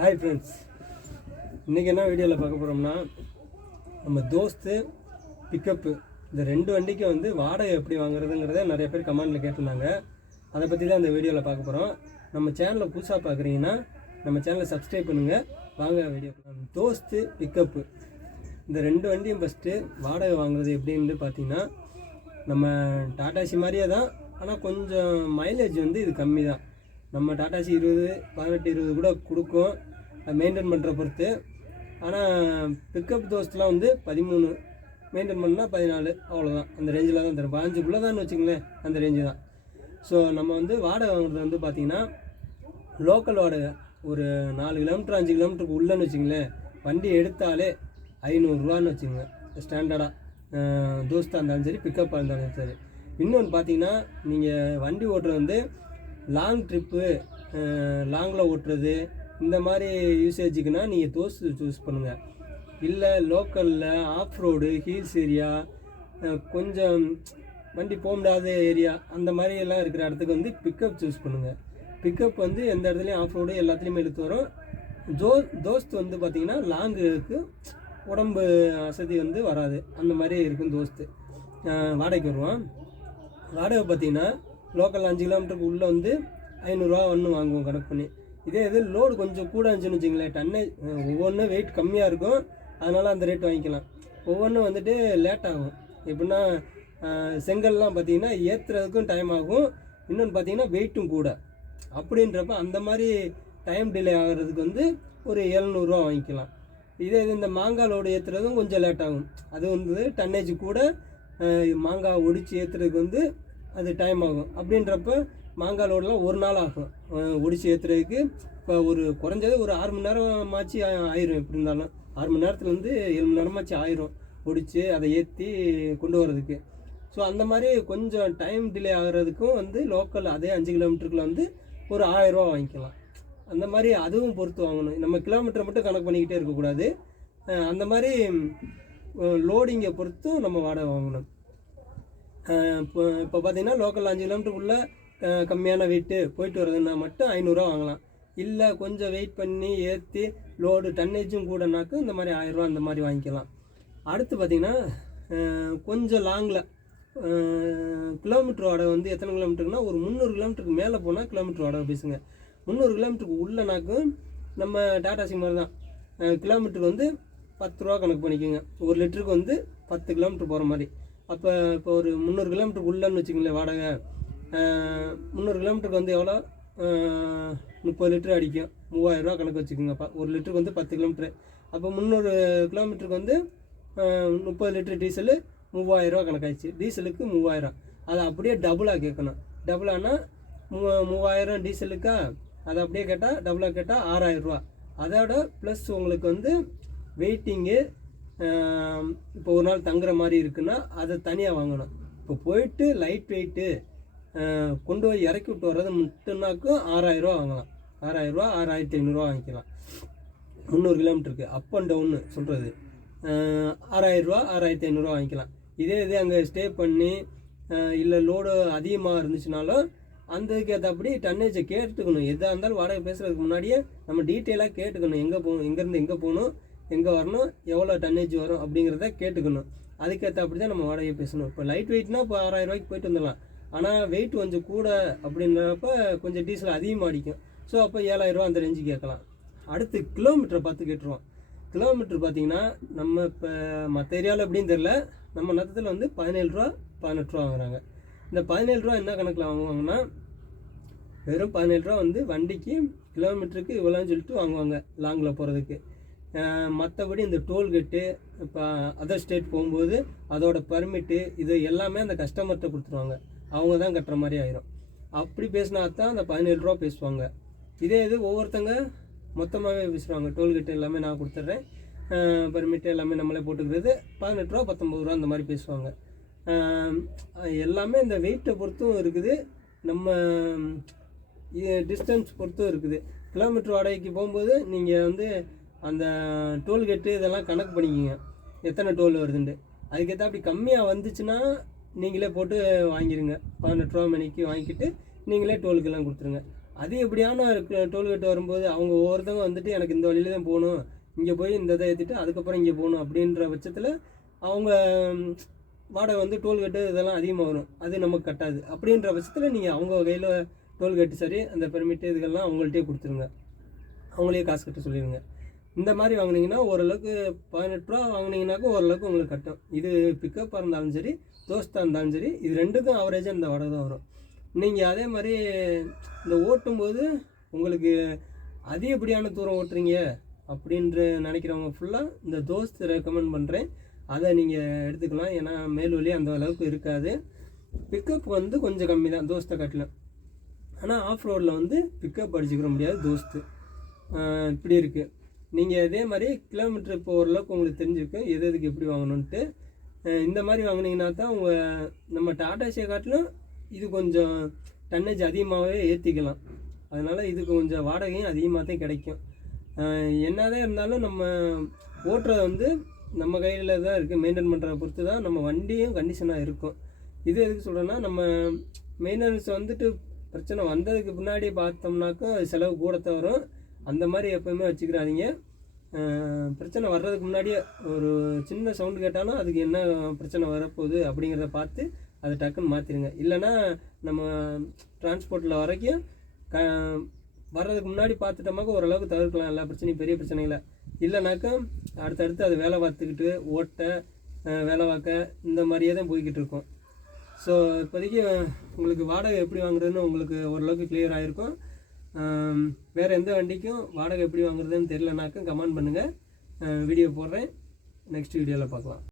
Hi friends இன்றைக்கி என்ன வீடியோவில் பார்க்க போகிறோம்னா நம்ம தோஸ்து பிக்கப்பு இந்த ரெண்டு வண்டிக்கு வந்து வாடகை எப்படி வாங்குறதுங்கிறத நிறைய பேர் கமெண்டில் கேட்டிருந்தாங்க. அதை பற்றி தான் இந்த வீடியோவில் பார்க்க போகிறோம் நம்ம சேனலை புதுசாக பார்க்குறீங்கன்னா நம்ம சேனலை சப்ஸ்கிரைப் பண்ணுங்கள் வாங்க வீடியோ தோஸ்து பிக்கப்பு இந்த ரெண்டு வண்டியும் ஃபஸ்ட்டு வாடகை வாங்குறது எப்படின்னு பார்த்தீங்கன்னா நம்ம டாடாசி மாதிரியே தான். ஆனால் கொஞ்சம் மைலேஜ் வந்து இது கம்மி தான். நம்ம டாடாசி இருபது பதினெட்டு இருபது கூட கொடுக்கும். மெயின்டைன் பண்ணுற பொறுத்து. ஆனால் பிக்கப் தோஸ்ட்லாம் வந்து பதிமூணு. மெயின்டைன் பண்ணால் பதினாலு அவ்வளோதான் அந்த ரேஞ்சில் தான் தரும். பாஞ்சுக்குள்ளே தான் வச்சுங்களேன் அந்த ரேஞ்சு தான். ஸோ நம்ம வந்து வாடகை வாங்குறது வந்து பார்த்திங்கன்னா லோக்கல் வாடகை. ஒரு நாலு கிலோமீட்டர் அஞ்சு கிலோமீட்டருக்கு உள்ளேன்னு வச்சுங்களேன் வண்டி எடுத்தாலே ஐநூறுரூவான்னு வச்சுங்க ஸ்டாண்டர்டாக தோஸ்தாக இருந்தாலும் சரி பிக்கப்பாக இருந்தாலும் சரி. இன்னொன்று பார்த்தீங்கன்னா நீங்கள் வண்டி ஓட்டுறது வந்து லாங் ட்ரிப்பு லாங்கில் ஓட்டுறது இந்த மாதிரி யூசேஜுக்குன்னா நீங்கள் தோஸ் சூஸ் பண்ணுங்கள் இல்லை லோக்கலில் ஆஃப் ரோடு ஹீல்ஸ் ஏரியா கொஞ்சம் வண்டி போக முடியாத ஏரியா அந்த மாதிரி எல்லாம் இருக்கிற இடத்துக்கு வந்து பிக்கப் சூஸ் பண்ணுங்கள் பிக்கப் வந்து எந்த இடத்துலையும் ஆஃப் ரோடு எல்லாத்துலேயுமே எடுத்து வரும். ஜோ தோஸ்த் வந்து பார்த்திங்கன்னா லாங்குக்கு உடம்பு வசதி வந்து வராது. அந்த மாதிரி இருக்கும் தோஸ்து. வாடகைக்கு வருவான். வாடகை பார்த்திங்கன்னா லோக்கல் அஞ்சு கிலோமீட்டருக்கு உள்ளே வந்து ஐநூறுரூவா ஒன்று வாங்குவோம் கணக்கு பண்ணி. இதே இது லோடு கொஞ்சம் கூட இருந்துச்சுன்னு வச்சுங்களேன் டன்னே ஒவ்வொன்றும் வெயிட் கம்மியாக இருக்கும். அதனால் அந்த ரேட் வாங்கிக்கலாம். ஒவ்வொன்றும் வந்துட்டு லேட் ஆகும். எப்படின்னா செங்கல்லாம் பார்த்தீங்கன்னா ஏற்றுறதுக்கும் டைம் ஆகும். இன்னொன்று பார்த்தீங்கன்னா வெயிட்டும் கூட. அப்படின்றப்ப அந்த மாதிரி டைம் டிலே ஆகிறதுக்கு வந்து ஒரு எழுநூறுவா வாங்கிக்கலாம். இதே இது இந்த மாங்காய் லோடு ஏற்றுறதும் கொஞ்சம் லேட் ஆகும். அது வந்து டன்னேஜ் கூட மாங்காய் ஒடிச்சு ஏற்றுறதுக்கு வந்து அது டைம் ஆகும். அப்படின்றப்ப மாங்காய் லோடெலாம் ஒரு நாள் ஆகும். ஒடிச்சு ஏற்றுறதுக்கு இப்போ ஒரு குறைஞ்சது ஒரு ஆறு மணி நேரமாச்சு ஆ- ஆயிரும் எப்படி இருந்தாலும். ஆறு மணி நேரத்துலேருந்து ஏழு மணி நேரமாச்சு ஆயிரும் ஒடிச்சு அதை ஏற்றி கொண்டு வர்றதுக்கு. ஸோ அந்த மாதிரி கொஞ்சம் டைம் டிலே ஆகிறதுக்கும் வந்து லோக்கல் அதே அஞ்சு கிலோமீட்டருக்குள்ள வந்து ஒரு ஆயிரரூவா வாங்கிக்கலாம். அந்த மாதிரி அதுவும் பொறுத்து வாங்கணும். நம்ம கிலோமீட்டர் மட்டும் கணக்கு பண்ணிக்கிட்டே இருக்கக்கூடாது. அந்த மாதிரி லோடிங்கை பொறுத்தும் நம்ம வாடகை வாங்கணும். இப்போ இப்போ பார்த்தீங்கன்னா லோக்கல் அஞ்சு கிலோமீட்டருக்குள்ளே கம்மியான வெயிட்டு போயிட்டு வரதுன்னா மட்டும் ஐநூறுரூவா வாங்கலாம். இல்லை கொஞ்சம் வெயிட் பண்ணி ஏற்றி லோடு டன்னேஜும் கூடனாக்க இந்த மாதிரி ஆயிரரூவா அந்த மாதிரி வாங்கிக்கலாம். அடுத்து பார்த்தீங்கன்னா கொஞ்சம் லாங்கில் கிலோமீட்டர் வாடகை வந்து எத்தனை கிலோமீட்டருக்குன்னா ஒரு முந்நூறு கிலோமீட்டருக்கு மேலே போனால் கிலோமீட்டர் வாடகை பேசுங்க. முந்நூறு கிலோமீட்டருக்கு உள்ளனாக்கும் நம்ம டாடா சிம் மாதிரி தான். கிலோமீட்டருக்கு வந்து பத்து ரூபா கணக்கு பண்ணிக்கோங்க. ஒரு லிட்டருக்கு வந்து பத்து கிலோமீட்டர் போகிற மாதிரி. அப்போ இப்போ ஒரு முந்நூறு கிலோமீட்டருக்கு உள்ளன்னு வச்சுங்களேன் வாடகை. முந்நூறு கிலோமீட்டருக்கு வந்து எவ்வளோ? முப்பது லிட்டர் அடிக்கும். மூவாயிரரூவா கணக்கு வச்சுக்கோங்கப்பா. ஒரு லிட்டருக்கு வந்து பத்து கிலோமீட்ரு அப்போ முந்நூறு கிலோமீட்டருக்கு வந்து முப்பது லிட்டர் டீசலு மூவாயிரரூவா கணக்காயிடுச்சு. டீசலுக்கு மூவாயிரம் அதை அப்படியே டபுளாக கேட்கணும். டபுளானா மூ மூவாயிரம் டீசலுக்கா? அதை அப்படியே கேட்டால் டபுளாக கேட்டால் ஆறாயிரரூவா அதோட ப்ளஸ் உங்களுக்கு வந்து வெயிட்டிங்கு இப்போ ஒரு நாள் தங்குற மாதிரி இருக்குன்னா அதை தனியாக வாங்கணும். இப்போ போயிட்டு லைட் வெயிட்டு கொண்டு போய் இறக்கி விட்டு வர்றது மட்டும்னாக்கும் ஆறாயிரரூவா வாங்கலாம். ஆறாயிரரூவா ஆறாயிரத்தி ஐநூறுரூவா வாங்கிக்கலாம். முந்நூறு கிலோமீட்டருக்கு அப் அண்ட் டவுன்னு சொல்கிறது ஆறாயிரரூவா ஆறாயிரத்தி ஐநூறுரூவா வாங்கிக்கலாம். இதே இது அங்கே ஸ்டே பண்ணி இல்லை லோடு அதிகமாக இருந்துச்சுனாலும் அந்த இதுக்கு ஏற்றபடி டன்னேஜை கேட்டுக்கணும். எதாக இருந்தாலும் வாடகை பேசுகிறதுக்கு முன்னாடியே நம்ம டீட்டெயிலாக கேட்டுக்கணும். எங்கே போகணும் எங்கேருந்து எங்கே போகணும்? எங்கே வரணும் எவ்வளோ டன்னேஜ் வரும் அப்படிங்கிறத கேட்டுக்கணும். அதுக்கேற்ற அப்படி தான் நம்ம வாடகையை பேசணும். இப்போ லைட் வெயிட்னா இப்போ ஆறாயிரம் ரூபாய்க்கு போயிட்டு வந்துடலாம். ஆனால் வெயிட் கொஞ்சம் கூட அப்படின்றப்ப கொஞ்சம் டீசல் அதிகமாக அடிக்கும். ஸோ அப்போ ஏழாயிரரூவா அந்த ரேஞ்சு கேட்கலாம். அடுத்து கிலோமீட்டரை பார்த்து கேட்டுருவோம். கிலோமீட்டர் பார்த்தீங்கன்னா நம்ம இப்போ மற்ற ஏரியாவில் எப்படின்னு தெரில நம்ம நத்தத்தில் வந்து பதினேழு ரூபா பதினெட்டு ரூபா வாங்குறாங்க. இந்த பதினேழு ரூபா என்ன கணக்கில் வாங்குவாங்கன்னா வெறும் பதினேழு ரூபா வந்து வண்டிக்கு கிலோமீட்டருக்கு இவ்வளோன்னு சொல்லிட்டு வாங்குவாங்க லாங்கில் போகிறதுக்கு மற்றபடி இந்த டோல்கேட்டு இப்போ அதர் ஸ்டேட் போகும்போது அதோட பர்மிட்டு இது எல்லாமே அந்த கஸ்டமர்கிட்ட கொடுத்துருவாங்க. அவங்க தான் கட்டுற மாதிரி ஆயிரும். அப்படி பேசினா தான் அந்த பதினேழு ரூபா பேசுவாங்க. இதே இது ஒவ்வொருத்தங்க மொத்தமாகவே பேசுவாங்க டோல்கேட்டு எல்லாமே நான் கொடுத்துட்றேன் பர்மிட்டு எல்லாமே நம்மளே போட்டுக்கிறது. பதினெட்டு ரூபா பத்தொம்பது ரூபா அந்த மாதிரி பேசுவாங்க. எல்லாமே இந்த வெயிட்டை பொறுத்தும் இருக்குது. நம்ம டிஸ்டன்ஸ் பொறுத்தும் இருக்குது. கிலோமீட்டர் வாடகைக்கு போகும்போது நீங்கள் வந்து அந்த டோல்கேட்டு இதெல்லாம் கணக்கு பண்ணிக்கிங்க. எத்தனை டோல் வருதுன்ட்டு. அதுக்கேற்ற அப்படி கம்மியாக வந்துச்சுன்னா நீங்களே போட்டு வாங்கிடுங்க பதினெட்டு ரூபா மணிக்கு வாங்கிக்கிட்டு நீங்களே டோலுக்கெல்லாம் கொடுத்துருங்க. அது எப்படியான டோல்கேட் வரும்போது அவங்க ஒவ்வொருத்தவங்க வந்துட்டு எனக்கு இந்த வழியில தான் போகணும் இங்கே போய் இந்த இதை ஏற்றிட்டு அதுக்கப்புறம் இங்கே போகணும் அப்படின்ற பட்சத்தில் அவங்க வாடகை வந்து டோல்கேட்டு இதெல்லாம் அதிகமாக வரும். அது நமக்கு கட்டாது. அப்படின்ற பட்சத்தில் நீங்கள் அவங்க கையில் டோல்கேட்டு சரி அந்த பெர்மிட்டு இதுக்கெல்லாம் அவங்கள்ட்டே கொடுத்துருங்க. அவங்களே காசு கட்ட சொல்லிடுங்க இந்த மாதிரி வாங்குனீங்கன்னா ஓரளவுக்கு பதினெட்டு ரூபா வாங்கினீங்கனாக்கா ஓரளவுக்கு உங்களுக்கு கட்டும். இது பிக்கப்பாக இருந்தாலும் சரி தோஸ்தாக இருந்தாலும் சரி இது ரெண்டுக்கும் ஆவரேஜாக இந்த வடை தான் வரும். நீங்கள் அதே மாதிரி இந்த ஓட்டும்போது உங்களுக்கு அதிகப்படியான தூரம் ஓட்டுறீங்க அப்படின்ற நினைக்கிறவங்க ஃபுல்லாக இந்த தோஸ்த் ரெக்கமெண்ட் பண்ணுறேன் அதை நீங்கள் எடுத்துக்கலாம். ஏன்னா மேல்வழி அந்த அளவுக்கு இருக்காது. பிக்கப் வந்து கொஞ்சம் கம்மி தான் தோஸ்தை காட்டிலும். ஆனால் ஆஃப் ரோடில் வந்து பிக்கப் அடிச்சுக்கிற முடியாது தோஸ்து. இப்படி இருக்குது நீங்கள் இதே மாதிரி கிலோமீட்டர் இப்போ ஓரளவுக்கு உங்களுக்கு தெரிஞ்சிருக்கும். எது எதுக்கு எப்படி வாங்கணுன்ட்டு இந்த மாதிரி வாங்கினீங்கன்னா தான் உங்கள் நம்ம டாடா ஷே காட்டிலும் இது கொஞ்சம் டன்னேஜ் அதிகமாகவே ஏற்றிக்கலாம் அதனால் இதுக்கு கொஞ்சம் வாடகையும் அதிகமாக தான் கிடைக்கும். என்ன என்னதான் இருந்தாலும் நம்ம ஓட்டுறது வந்து நம்ம கையில் தான் இருக்குது மெயின்டைன் பண்ணுறத பொறுத்து தான் நம்ம வண்டியும் கண்டிஷனாக இருக்கும். இது எதுக்கு சொல்கிறேன்னா நம்ம மெயின்டெனன்ஸ் வந்துட்டு பிரச்சனை வந்ததுக்கு பின்னாடி பார்த்தோம்னாக்கா செலவு கூட வரும். அந்த மாதிரி எப்போயுமே வச்சுக்கிறாதீங்க. பிரச்சனை வர்றதுக்கு முன்னாடியே ஒரு சின்ன சவுண்டு கேட்டாலும் அதுக்கு என்ன பிரச்சனை வரப்போகுது அப்படிங்கிறத பார்த்து அதை டக்குன்னு மாற்றிடுங்க இல்லைன்னா நம்ம டிரான்ஸ்போர்ட்டில் வரைக்கும் க வர்றதுக்கு முன்னாடி பார்த்துட்டோமாக்க ஓரளவுக்கு தவிர்க்கலாம். எல்லா பிரச்சனையும் பெரிய பிரச்சனைகளை இல்லைனாக்கா அடுத்தடுத்து அது வேலை பார்த்துக்கிட்டு ஓட்ட வேலை பார்க்க இந்த மாதிரியே தான் போய்கிட்டு இருக்கோம். ஸோ இப்போதைக்கு உங்களுக்கு வாடகை எப்படி வாங்குறதுன்னு உங்களுக்கு ஓரளவுக்கு கிளியர் ஆகிருக்கும் வேறு எந்த வண்டிக்கும் வாடகை எப்படி வாங்குறதுன்னு தெரிலனாக்கும் கமெண்ட் பண்ணுங்கள் வீடியோ போடுறேன். நெக்ஸ்ட் வீடியோவில் பார்க்கலாம்.